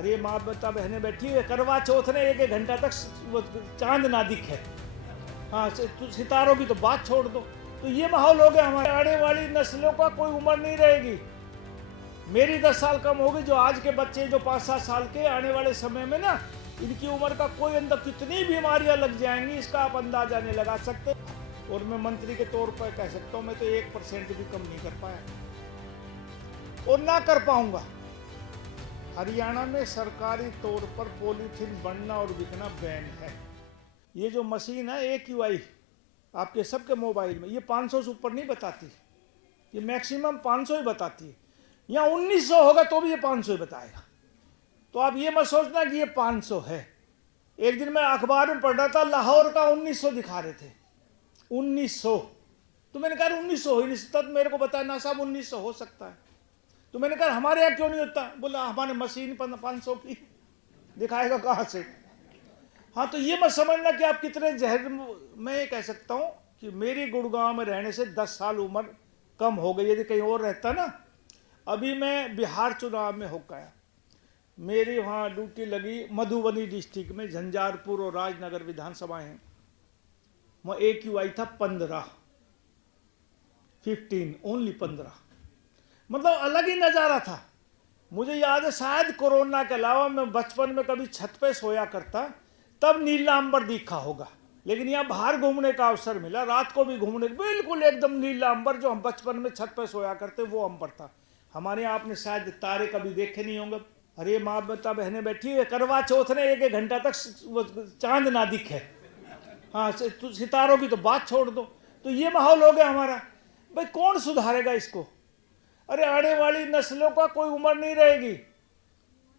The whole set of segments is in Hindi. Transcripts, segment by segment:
अरे माँ बता बहनें बैठी है, करवा चौथ ने एक एक घंटा तक चांद ना दिखे। हाँ, सितारों की तो बात छोड़ दो। तो ये माहौल हो गया हमारे। आने वाली नस्लों का कोई उम्र नहीं रहेगी। मेरी 10 साल कम होगी, जो आज के बच्चे जो 5-7 साल के, आने वाले समय में ना इनकी उम्र का कोई अंदर कितनी बीमारियां लग जाएंगी, इसका आप अंदाजा नहीं लगा सकते। और मैं मंत्री के तौर पर कह सकता हूँ, मैं तो 1% भी कम नहीं कर पाया और ना कर पाऊंगा। हरियाणा में सरकारी तौर पर पॉलीथीन बनना और बिकना बैन है। ये जो मशीन है AQI आपके सबके मोबाइल में, ये 500 से ऊपर नहीं बताती, ये मैक्सिमम 500 ही बताती है। यहाँ 1900 होगा तो भी ये 500 ही बताएगा। तो आप ये मत सोचना कि ये 500 है। एक दिन मैं अखबार में पढ़ रहा था, लाहौर का 1900 दिखा रहे थे, 1900। तो मैंने कहा 1900 हो ही नहीं सकता। तो मेरे को बताया ना साहब 1900 हो सकता है। तो मैंने कहा हमारे यहाँ क्यों नहीं होता? बोला हमारे मशीन 500 की दिखाएगा कहाँ से। हाँ, तो ये मत समझना कि आप कितने जहर। मैं ये कह सकता हूँ कि मेरी गुड़गांव में रहने से 10 साल उम्र कम हो गई। यदि कहीं और रहता ना, अभी मैं बिहार चुनाव में होकर आया, मेरी वहाँ ड्यूटी लगी मधुबनी डिस्ट्रिक्ट में, झंझारपुर और राजनगर विधानसभा हैं। वहाँ AQI था 15 ओनली 15। मतलब अलग ही नज़ारा था। मुझे याद है शायद कोरोना के अलावा मैं बचपन में कभी छत पे सोया करता, तब नीला अंबर दिखा होगा। लेकिन यहाँ बाहर घूमने का अवसर मिला, रात को भी घूमने, बिल्कुल एकदम नीला अंबर, जो हम बचपन में छत पे सोया करते वो अंबर था हमारे यहाँ। आपने शायद तारे कभी देखे नहीं होंगे। अरे माँ बता बहनें बैठी है, करवा चौथ ने एक एक घंटा तक चांद ना दिखे। हाँ, सितारों की तो बात छोड़ दो। तो ये माहौल हो गया हमारा। भाई कौन सुधारेगा इसको? अरे आने वाली नस्लों का कोई उम्र नहीं रहेगी।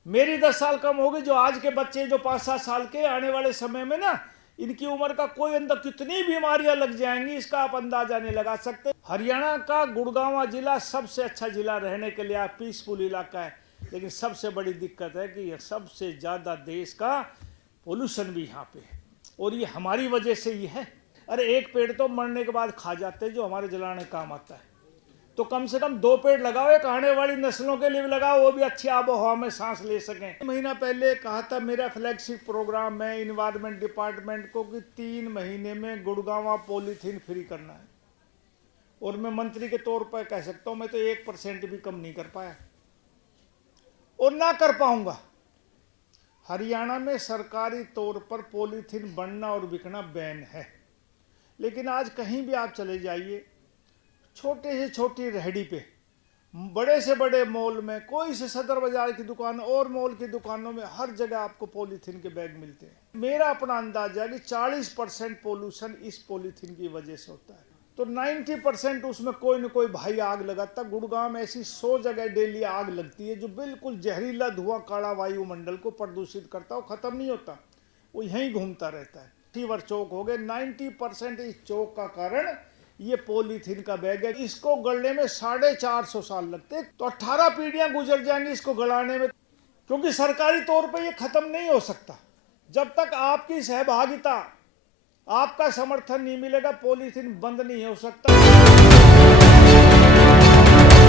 मेरी 10 साल कम होगी, जो आज के बच्चे जो 5-7 साल के, आने वाले समय में ना इनकी उम्र का कोई अंदर कितनी बीमारियां लग जाएंगी, इसका आप अंदाजा नहीं लगा सकते। हरियाणा का गुड़गांव जिला सबसे अच्छा जिला रहने के लिए पीसफुल इलाका है, लेकिन सबसे बड़ी दिक्कत है कि सबसे ज्यादा देश का पोल्यूशन भी यहाँ पे है, और ये हमारी वजह से ही है। अरे एक पेड़ तो मरने के बाद खा जाते हैं जो हमारे जलाने काम आता है, तो कम से कम 2 पेड़ लगाओ, एक आने वाली नस्लों के लिए भी लगाओ, वो भी अच्छी आबो हवा में सांस ले सकें। महीना पहले कहा था मेरा फ्लैगशिप प्रोग्राम है इन्वायरमेंट डिपार्टमेंट को कि 3 महीने में गुड़गांव पॉलीथीन फ्री करना है। और मैं मंत्री के तौर पर कह सकता हूँ, मैं तो 1% भी कम नहीं कर पाया और ना कर पाऊंगा। हरियाणा में सरकारी तौर पर पॉलीथीन बनना और बिकना बैन है, लेकिन आज कहीं भी आप चले जाइए, छोटे से छोटी रेहड़ी पे, बड़े से बड़े मॉल में, कोई से सदर बाजार की दुकान और मॉल की दुकानों में, हर जगह आपको पॉलीथीन के बैग मिलते हैं। मेरा अपना अंदाजा है कि 40% पोल्यूशन इस पॉलीथीन की वजह से होता है, तो 90% उसमें कोई न कोई भाई आग लगाता। गुड़गांव में ऐसी 100 जगह डेली आग लगती है जो बिल्कुल जहरीला धुआं काला वायुमंडल को प्रदूषित करता है, खत्म नहीं होता, वो यहीं घूमता रहता है। फीवर चौक हो गए, 90% इस चौक का कारण ये पॉलीथीन का बैग है। इसको गलने में 450 साल लगते, तो 18 पीढ़ियां गुजर जाएंगी इसको गलाने में, क्योंकि सरकारी तौर पे ये खत्म नहीं हो सकता। जब तक आपकी सहभागिता, आपका समर्थन नहीं मिलेगा, पॉलीथीन बंद नहीं हो सकता।